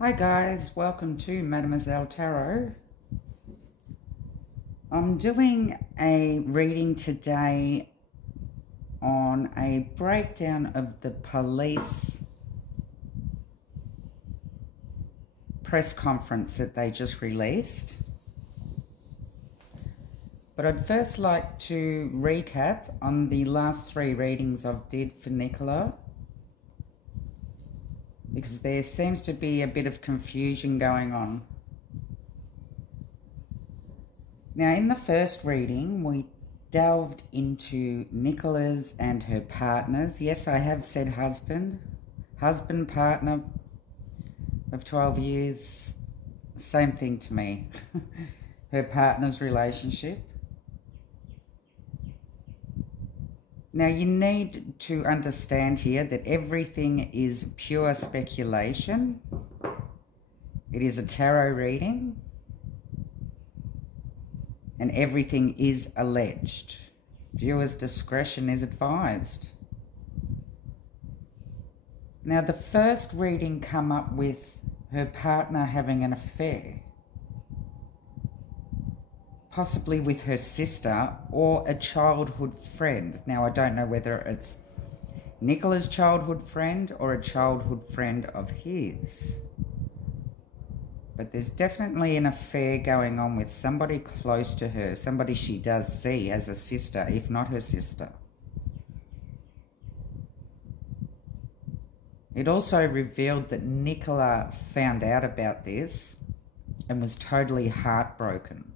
Hi guys, welcome to Mademoiselle Tarot. I'm doing a reading today on a breakdown of the police press conference that they just released. But I'd first like to recap on the last three readings I've did for Nicola, because there seems to be a bit of confusion going on. Now, in the first reading, we delved into Nicola's and her partners. Yes, I have said husband, partner of 12 years, same thing to me. Her partner's relationship. Now, you need to understand here that everything is pure speculation. It is a tarot reading, and everything is alleged. Viewers' discretion is advised. Now, the first reading come up with her partner having an affair, possibly with her sister or a childhood friend. Now, I don't know whether it's Nicola's childhood friend or a childhood friend of his. But there's definitely an affair going on with somebody close to her, somebody she does see as a sister, if not her sister. It also revealed that Nicola found out about this and was totally heartbroken.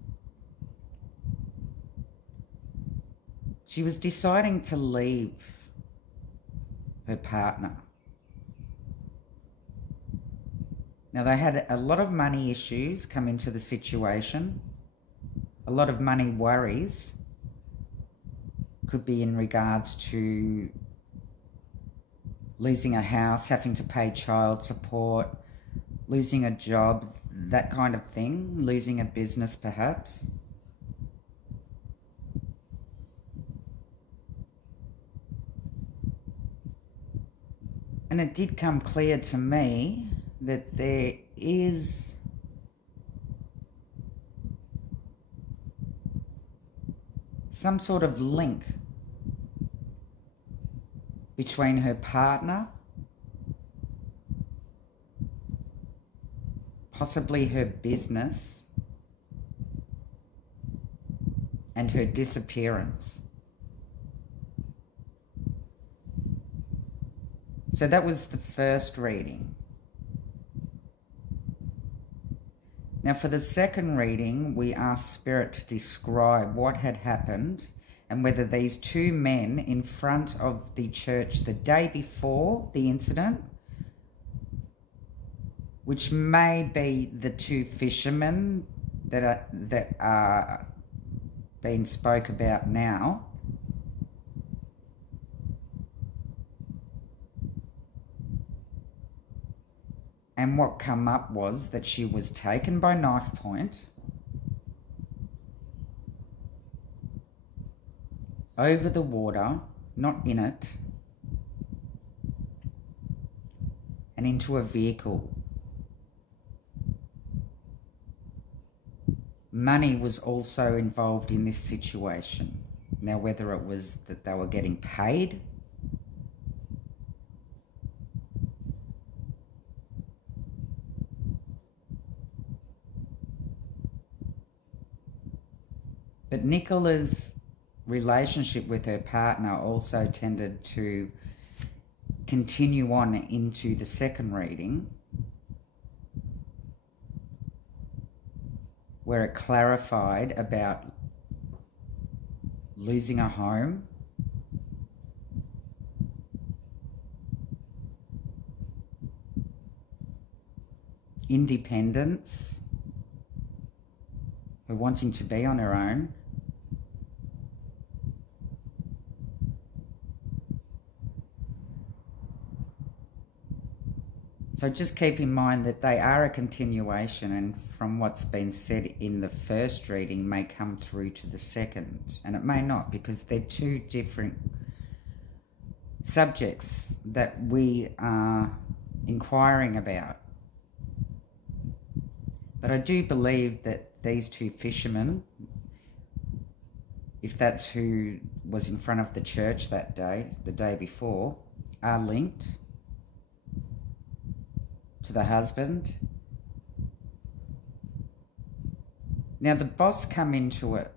She was deciding to leave her partner. Now, they had a lot of money issues come into the situation. A lot of money worries. Could be in regards to losing a house, having to pay child support, losing a job, that kind of thing. Losing a business, perhaps. And it did come clear to me that there is some sort of link between her partner, possibly her business, and her disappearance. So that was the first reading. Now, for the second reading, we asked Spirit to describe what had happened and whether these two men in front of the church the day before the incident, which may be the two fishermen that are being spoke about now, and what come up was that she was taken by knife point over the water, not in it, and into a vehicle. Money was also involved in this situation. Now, whether it was that they were getting paid, but Nicola's relationship with her partner also tended to continue on into the second reading, where it clarified about losing a home, independence, her wanting to be on her own, so just keep in mind that they are a continuation, and from what's been said in the first reading may come through to the second, and it may not, because they're two different subjects that we are inquiring about. But I do believe that these two fishermen, if that's who was in front of the church that day, the day before, are linked to the husband. Now the boss come into it.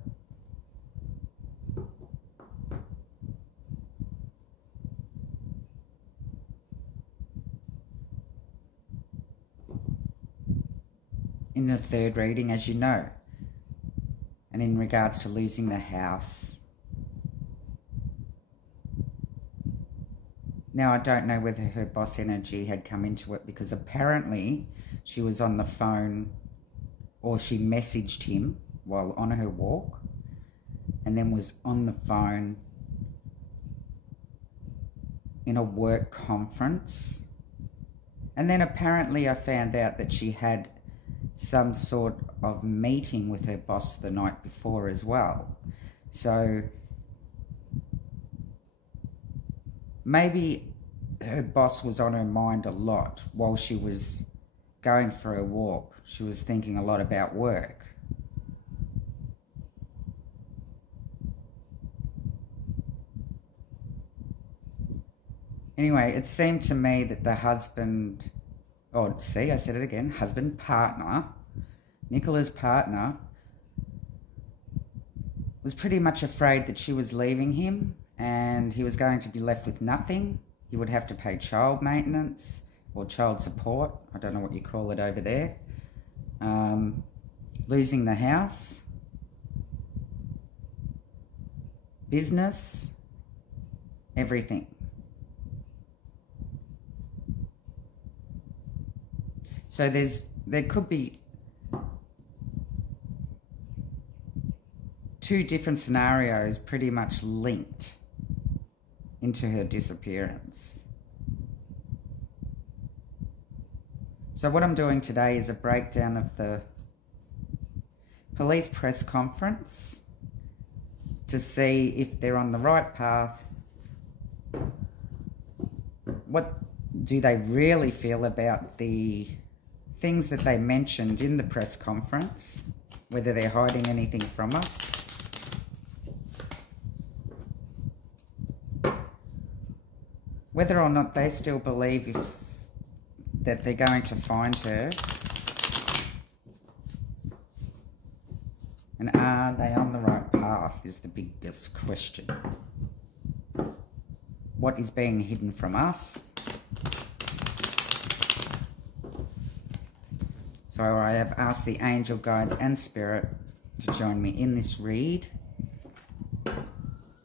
In the third reading, as you know, and in regards to losing the house. Now, I don't know whether her boss energy had come into it, because apparently she was on the phone, or she messaged him while on her walk, and then was on the phone in a work conference. And then apparently I found out that she had some sort of meeting with her boss the night before as well. So maybe her boss was on her mind a lot while she was going for a walk. She was thinking a lot about work. Anyway, it seemed to me that the husband, oh, see, I said it again, husband, partner, Nicola's partner, was pretty much afraid that she was leaving him and he was going to be left with nothing. He would have to pay child maintenance or child support. I don't know what you call it over there. Losing the house, business, everything. So there could be two different scenarios pretty much linked into her disappearance. So what I'm doing today is a breakdown of the police press conference to see if they're on the right path. What do they really feel about the things that they mentioned in the press conference, whether they're hiding anything from us. Whether or not they still believe that they're going to find her. And are they on the right path is the biggest question. What is being hidden from us? So I have asked the angel guides and spirit to join me in this read,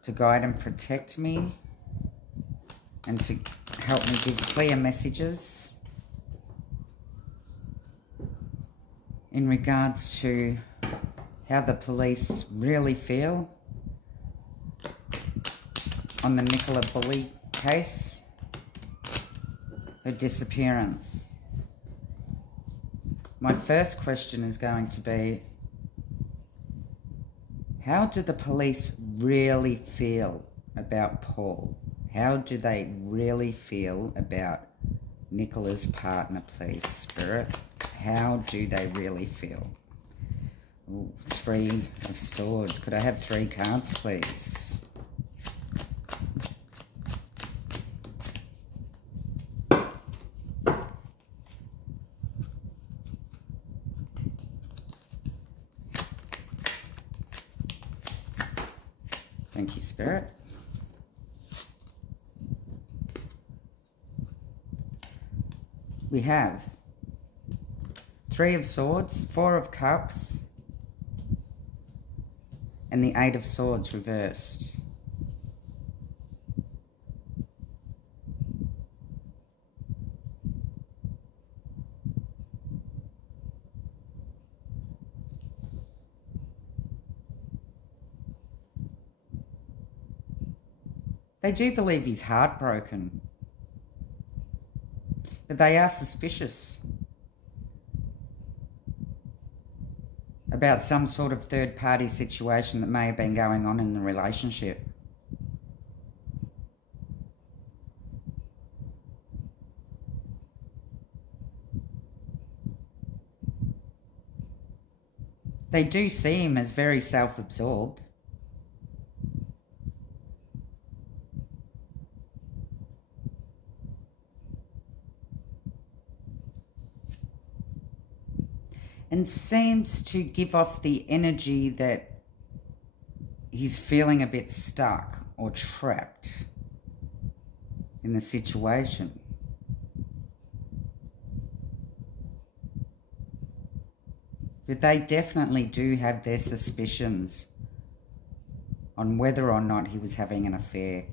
to guide and protect me, and to help me give clear messages in regards to how the police really feel on the Nicola Bulley case, her disappearance. My first question is going to be, how do the police really feel about Paul? How do they really feel about Nicola's partner, please, Spirit? How do they really feel? Ooh, 3 of Swords. Could I have 3 cards, please? Thank you, Spirit. We have 3 of Swords, 4 of Cups, and the 8 of Swords reversed. They do believe he's heartbroken, but they are suspicious about some sort of third-party situation that may have been going on in the relationship. They do see him as very self-absorbed. And seems to give off the energy that he's feeling a bit stuck or trapped in the situation. But they definitely do have their suspicions on whether or not he was having an affair.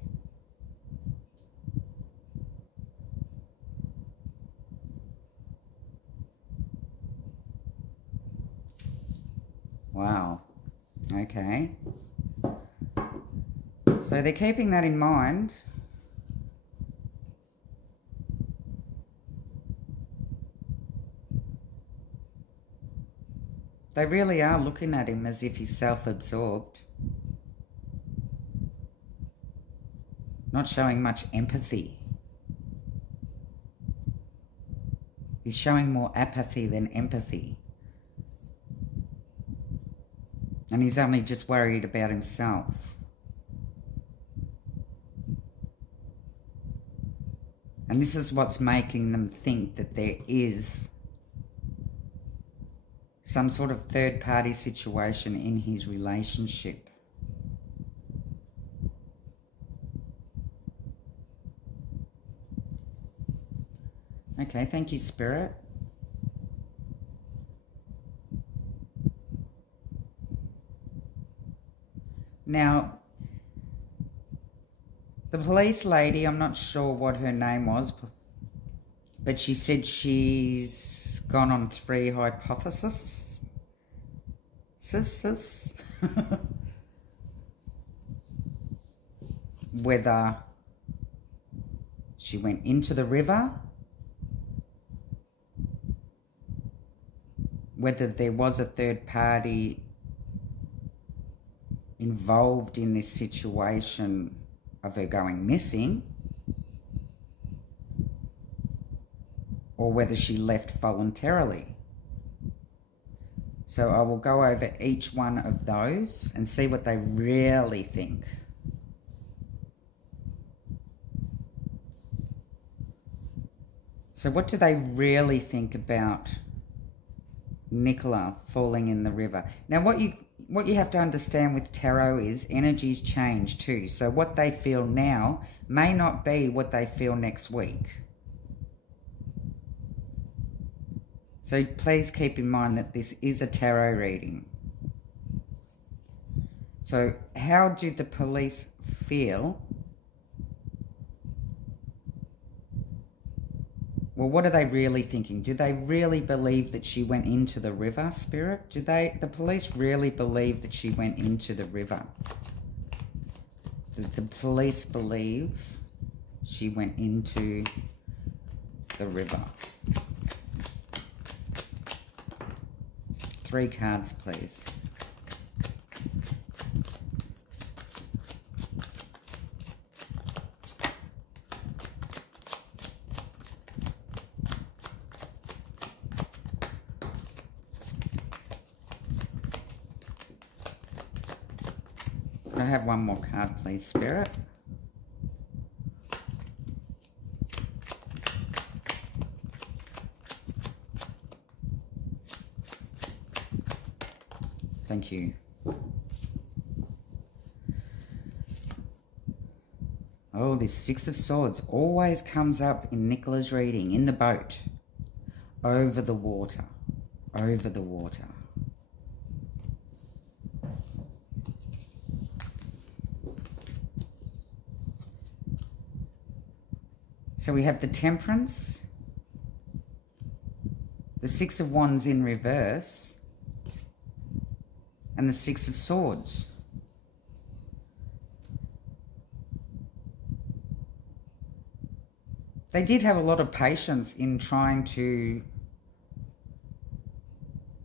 Wow. Okay. So they're keeping that in mind. They really are looking at him as if he's self-absorbed. Not showing much empathy. He's showing more apathy than empathy. And he's only just worried about himself. And this is what's making them think that there is some sort of third-party situation in his relationship. Okay, thank you, Spirit. Now, the police lady, I'm not sure what her name was, but she said she's gone on 3 hypotheses. Whether she went into the river, whether there was a third party involved in this situation of her going missing, or whether she left voluntarily. So I will go over each one of those and see what they really think. So what do they really think about Nicola falling in the river? Now what you have to understand with tarot is energies change too. So what they feel now may not be what they feel next week. So please keep in mind that this is a tarot reading. So how do the police feel? Well, what are they really thinking? Do they really believe that she went into the river, Spirit? Do the police really believe that she went into the river? Do the police believe she went into the river? 3 cards, please. Could I have one more card, please, Spirit? Thank you. Oh, this 6 of Swords always comes up in Nicola's reading, in the boat, over the water, over the water. So we have the Temperance, the 6 of Wands in reverse, and the 6 of Swords. They did have a lot of patience in trying to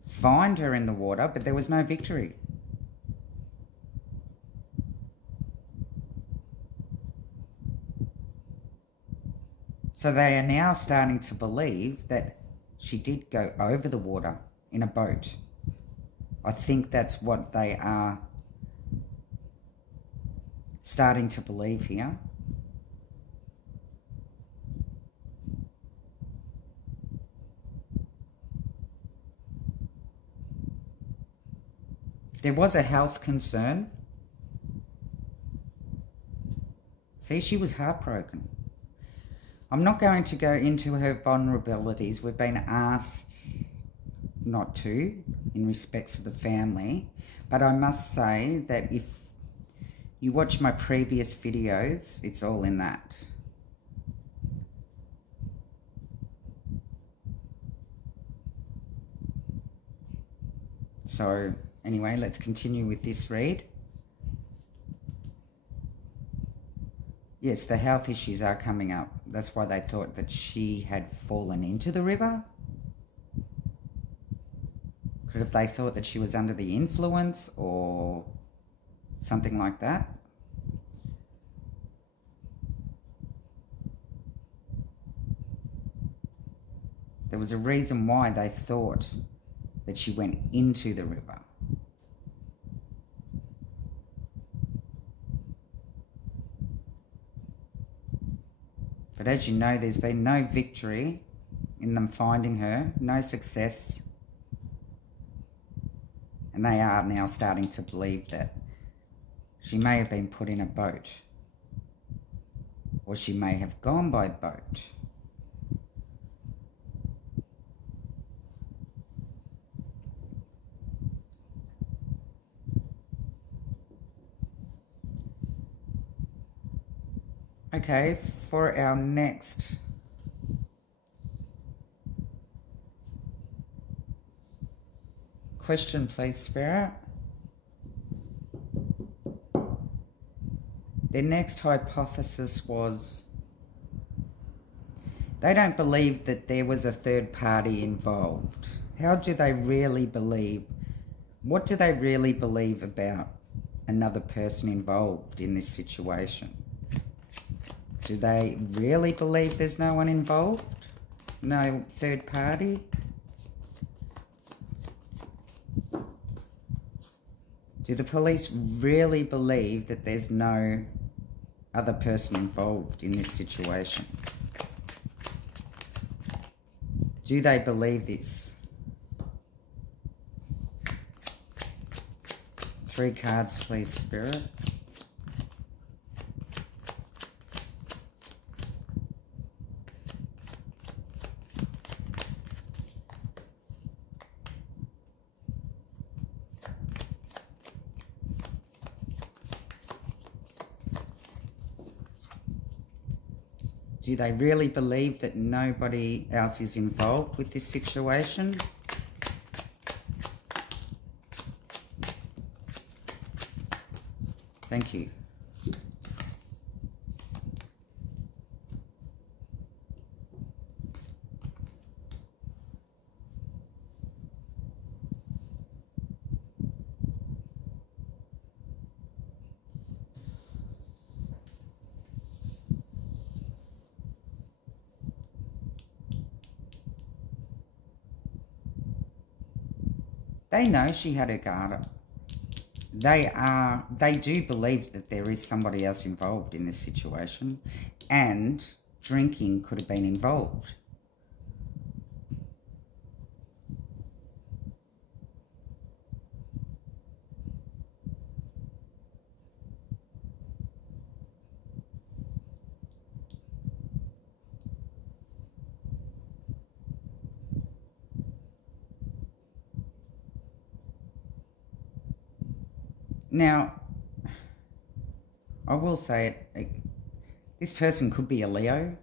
find her in the water, but there was no victory. So they are now starting to believe that she did go over the water in a boat. I think that's what they are starting to believe here. There was a health concern. See, she was heartbroken. I'm not going to go into her vulnerabilities. We've been asked not to, in respect for the family. But I must say that if you watch my previous videos, it's all in that. So, anyway, let's continue with this read. Yes, the health issues are coming up. That's why they thought that she had fallen into the river. Could have they thought that she was under the influence or something like that? There was a reason why they thought that she went into the river. But as you know, there's been no victory in them finding her, no success. And they are now starting to believe that she may have been put in a boat, or she may have gone by boat. Okay, for our next question, please, Spirit. Their next hypothesis was they don't believe that there was a third party involved. How do they really believe? What do they really believe about another person involved in this situation? Do they really believe there's no one involved? No third party? Do the police really believe that there's no other person involved in this situation? Do they believe this? 3 cards, please, Spirit. Do they really believe that nobody else is involved with this situation? Thank you. They know she had her guard up. They do believe that there is somebody else involved in this situation, and drinking could have been involved. Now, I will say it, this person could be a Leo.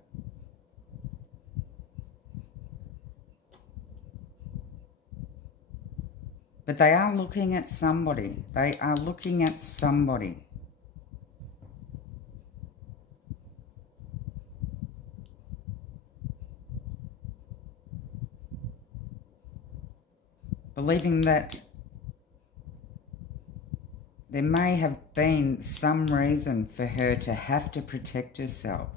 But they are looking at somebody. They are looking at somebody. Believing that there may have been some reason for her to have to protect herself.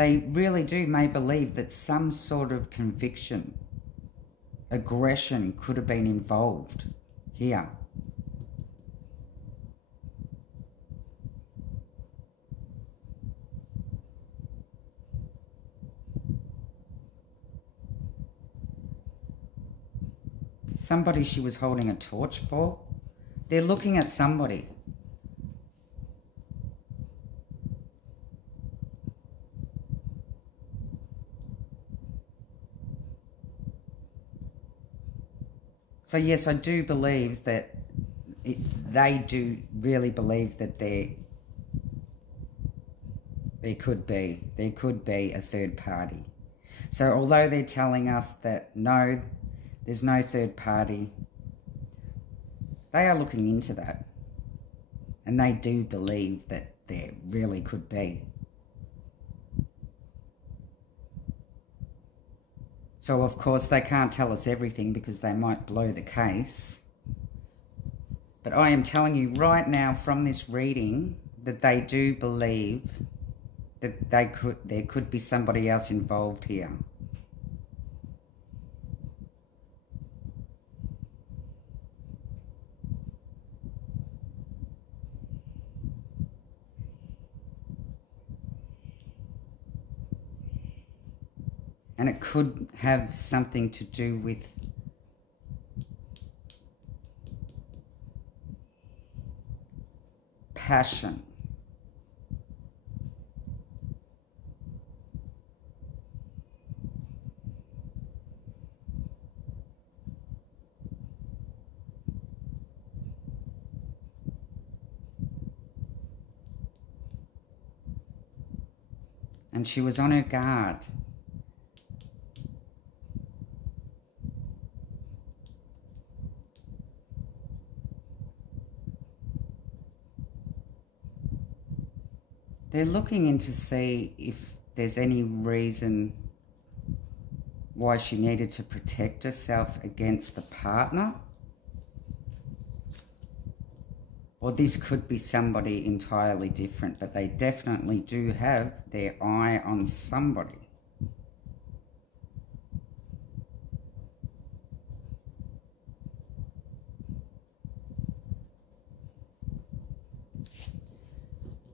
They really may believe that some sort of conviction, aggression could have been involved here. Somebody she was holding a torch for. They're looking at somebody. So yes, I do believe that they do really believe that there could be a third party. So although they're telling us that no, there's no third party, they are looking into that. And they do believe that there really could be. So of course they can't tell us everything because they might blow the case. But I am telling you right now from this reading that they do believe that there could be somebody else involved here. And it could have something to do with passion. And she was on her guard. They're looking in to see if there's any reason why she needed to protect herself against the partner. Or this could be somebody entirely different, but they definitely do have their eye on somebody.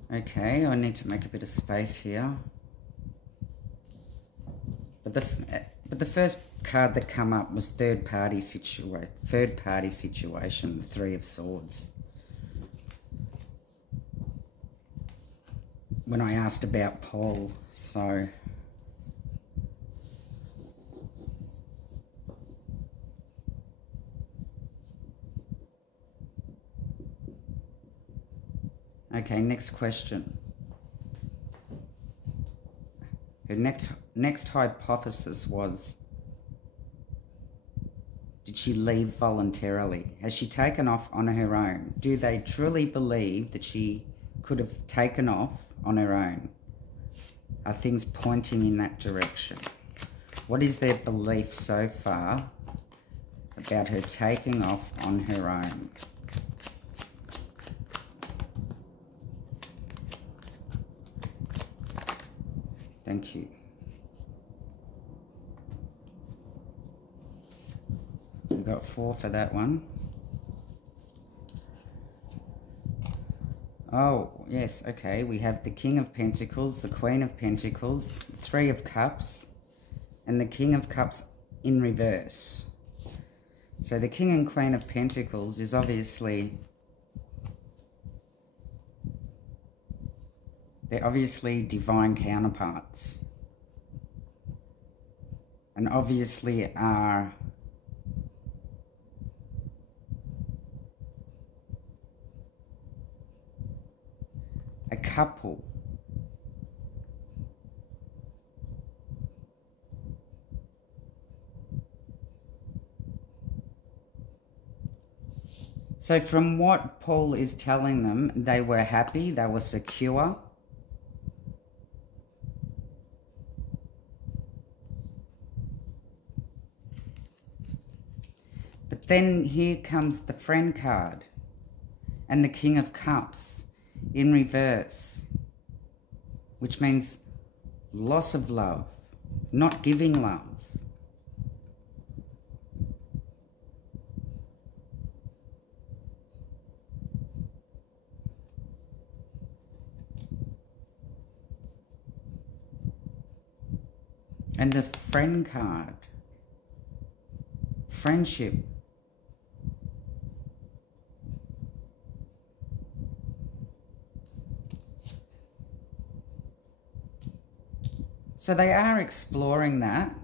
Okay, I need to make a bit of space here. But the first card that came up was third party situation, the Three of Swords. When I asked about Paul, so okay, next question. Her next hypothesis was, did she leave voluntarily? Has she taken off on her own? Do they truly believe that she could have taken off on her own? Are things pointing in that direction? What is their belief so far about her taking off on her own? Thank you. We got 4 for that one. Oh, yes, okay. We have the King of Pentacles, the Queen of Pentacles, the Three of Cups, and the King of Cups in reverse. So the King and Queen of Pentacles is obviously... they're obviously divine counterparts. And obviously are a couple. So from what Paul is telling them, they were happy, they were secure. But then here comes the Friend card and the King of Cups in reverse, which means loss of love, not giving love. And the friend card, friendship. So they are exploring that.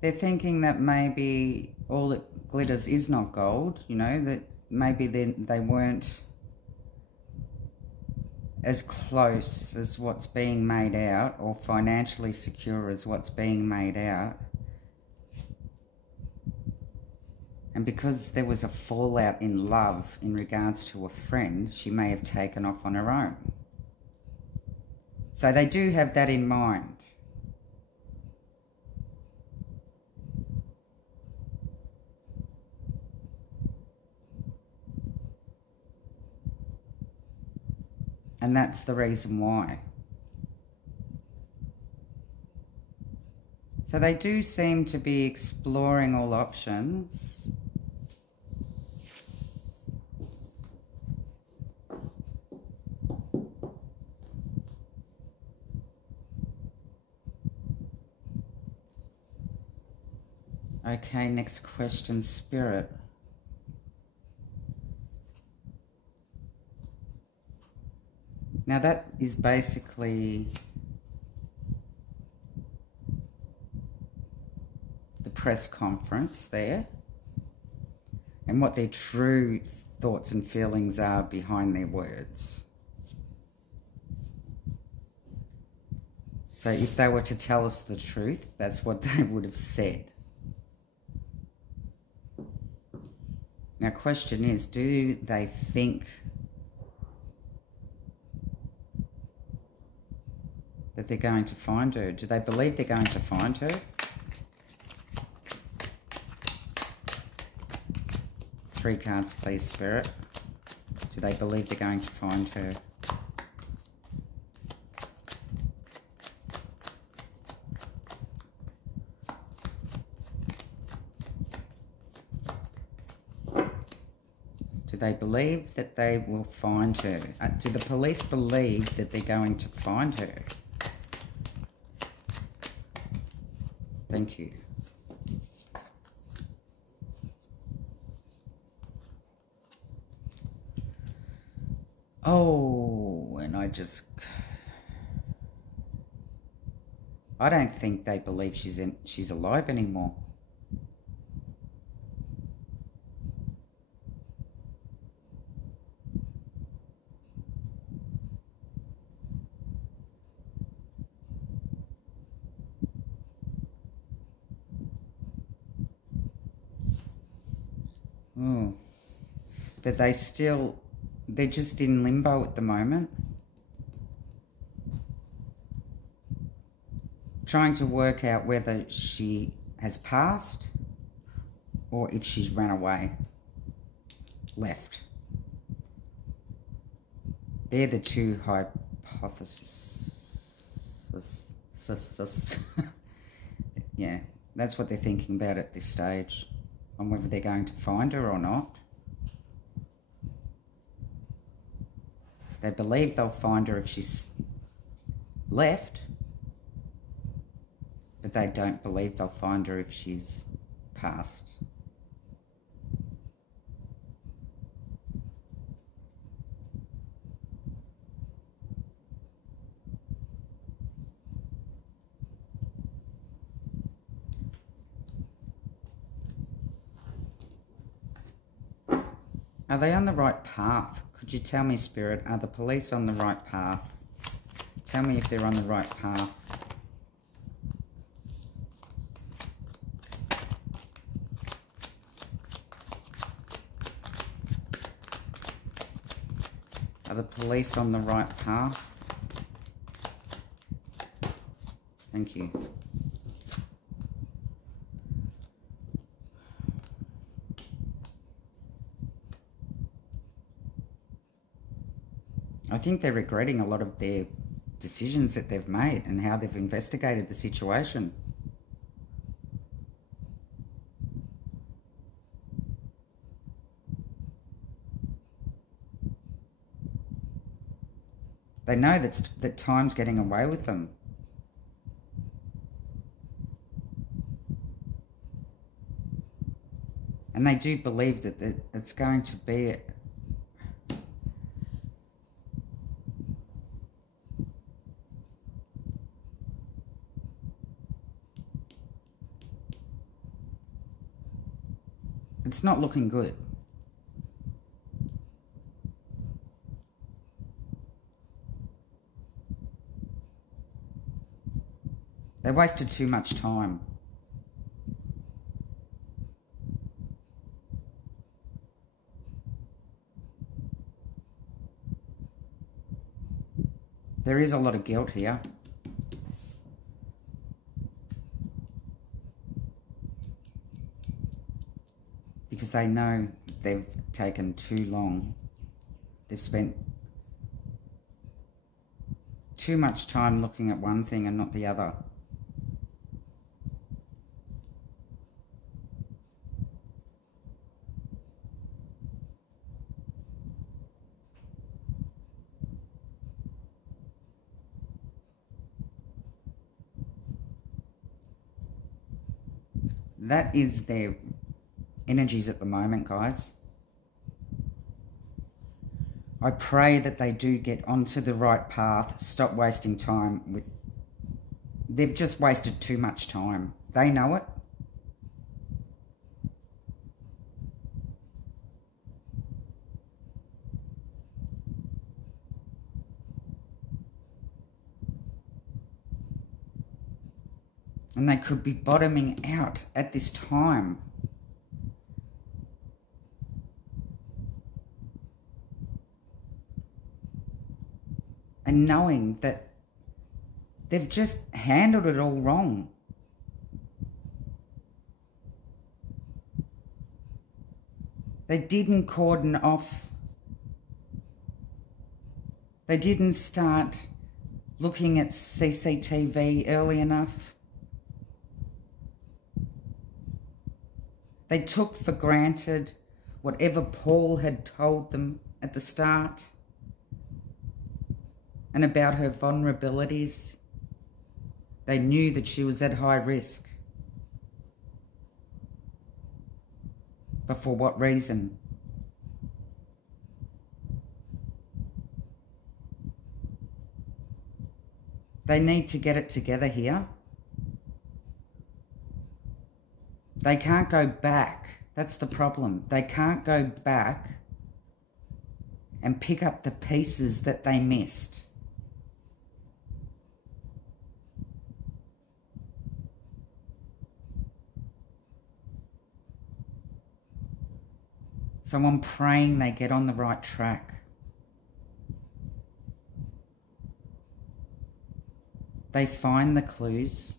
They're thinking that maybe all that glitters is not gold, you know, that maybe they weren't as close as what's being made out, or financially secure as what's being made out. And because there was a fallout in love in regards to a friend, she may have taken off on her own. So they do have that in mind. And that's the reason why. So they do seem to be exploring all options. Okay, next question, Spirit. Now that is basically the press conference there, and what their true thoughts and feelings are behind their words. So if they were to tell us the truth, that's what they would have said. Now, question is, do they think that they're going to find her? Do they believe they're going to find her? Three cards, please, Spirit. Do they believe they're going to find her? Do they believe that they will find her? Do the police believe that they're going to find her? Thank you. Oh, and I don't think they believe she's alive anymore. Oh, but they're just in limbo at the moment. Trying to work out whether she has passed or if she's run away, left. They're the two hypotheses. Yeah, that's what they're thinking about at this stage, on whether they're going to find her or not. They believe they'll find her if she's left, but they don't believe they'll find her if she's passed. Are they on the right path? Could you tell me, Spirit, are the police on the right path? Tell me if they're on the right path. Are the police on the right path? Thank you. I think they're regretting a lot of their decisions that they've made and how they've investigated the situation. They know that time's getting away with them. And they do believe that it's going to be it's not looking good. They wasted too much time. There is a lot of guilt here. Because they know they've taken too long. They've spent too much time looking at one thing and not the other. That is their energies at the moment, guys. I pray that they do get onto the right path, stop wasting time with... They've just wasted too much time. They know it. And they could be bottoming out at this time. And knowing that they've just handled it all wrong. They didn't cordon off. They didn't start looking at CCTV early enough. They took for granted whatever Paul had told them at the start and about her vulnerabilities. They knew that she was at high risk. But for what reason? They need to get it together here. They can't go back. That's the problem. They can't go back and pick up the pieces that they missed. So I'm praying they get on the right track. They find the clues.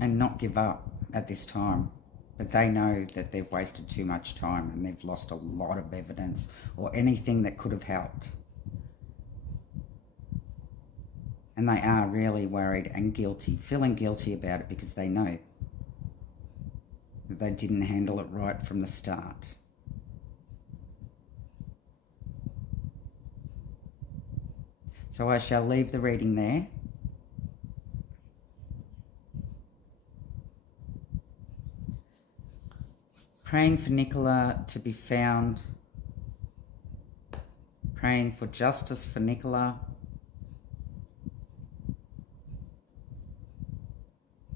And not give up at this time. But they know that they've wasted too much time and they've lost a lot of evidence or anything that could have helped. And they are really worried and guilty, feeling guilty about it because they know that they didn't handle it right from the start. So I shall leave the reading there. Praying for Nicola to be found. Praying for justice for Nicola.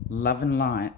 Love and light.